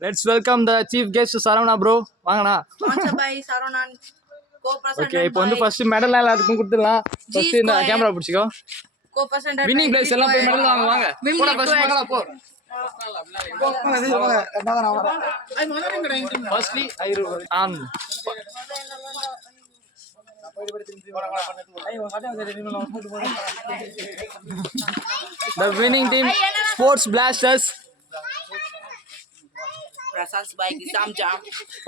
Let's welcome the chief guest Saravana bro. வாங்கண்ணா. Sponsored by Saronan. Co-presented okay இப்போ by வந்து first medal எல்லாருக்கும் கொடுத்துடலாம். ஃபர்ஸ்ட் இந்த Square. கேமரா பிடிச்சிக்கோ. Co-presented வின்னிங் by பிளேஸ் எல்லாம் போய் மெடல் வாங்க வாங்க. போடா ஃபர்ஸ்ட் மகளா போ. Firstly on the winning team Sports Blasters. Presents by Kisam Jam.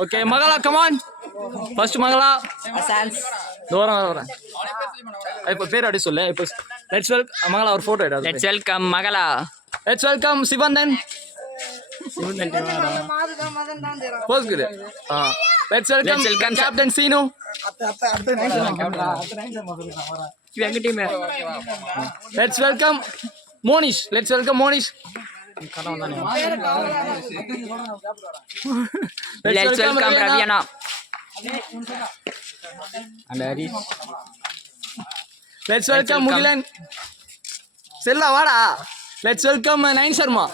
Okay, Magala, come on. First Magala. Asans. தூரம் இப்போ பேர் அடி சொல்லு இப்போ லெட்ஸ் வெல்கம் மகளா ஒரு போட்டோ எடு லெட்ஸ் வெல்கம் மகளா let's welcome Sivanthan Bose Guru let's welcome captain Seenu எங்க team let's welcome Monish let's welcome Monish let's welcome Raviyana and Harish let's welcome Mugilan Chella வாடா லெட்ஸ் வெல்கம் நயன் சர்மா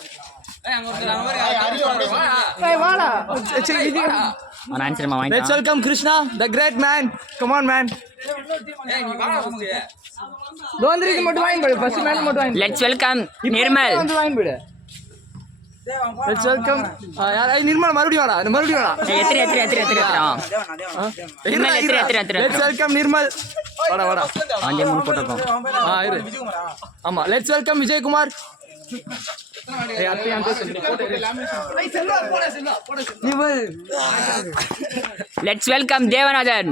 வாடா நான் சரிமா வாங்க let's welcome Krishna the great man come on man தோந்திரிக்கு மட்டும் வாங்கி போடு ஃபர்ஸ்ட் மேன் மட்டும் வாங்கி லெட்ஸ் வெல்கம் நிர்மல் வந்து வாங்கி போடு லெட்ஸ் வெல்கம் யார் நிர்மல் மறுபடியும் வாடா எத்திரி லெட்ஸ் வெல்கம் நிர்மல் வாடா வாடா அஞ்சே மூணு போட்டுக்கோம் இரு ஆமா லெட்ஸ் வெல்கம் விஜயகுமார் ஏய் அத்தை அந்த செல்வா போடு Nirmal let's welcome Devanathan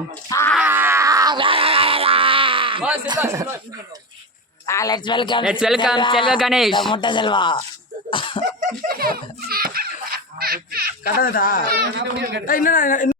let's welcome செல்வ கணேஷ் முட்டை செல்வா கட்டதா என்ன